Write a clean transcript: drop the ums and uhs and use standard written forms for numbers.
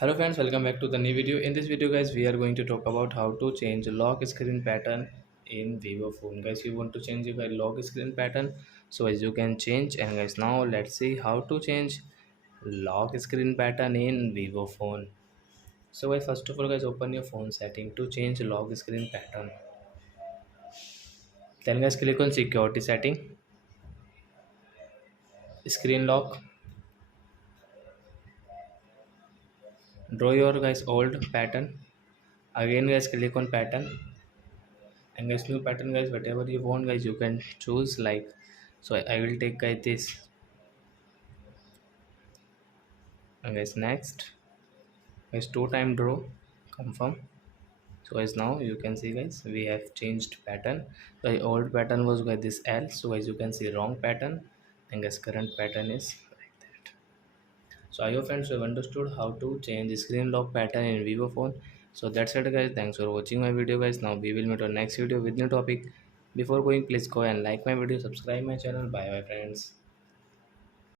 Hello friends, welcome back to the new video. In this video guys, we are going to talk about how to change lock screen pattern in Vivo phone. Guys, you want to change your lock screen pattern, so as you can change. And guys, now let's see how to change lock screen pattern in Vivo phone. So guys, first of all guys, open your phone setting to change lock screen pattern. Then guys, click on security setting, screen lock. Draw your guys old pattern. Again guys, click on pattern, and guys new pattern guys, whatever you want guys, you can choose. Like, so I will take guys this. And guys, next guys, two time draw, confirm. So guys, now you can see guys, we have changed pattern. The old pattern was guys this L, so guys you can see wrong pattern, and guys current pattern is like that. So I hope friends you have understood how to change the screen lock pattern in Vivo phone. So that's it guys, thanks for watching my video guys. Now we will meet on next video with new topic. Before going, please go and like my video, subscribe my channel. Bye bye friends.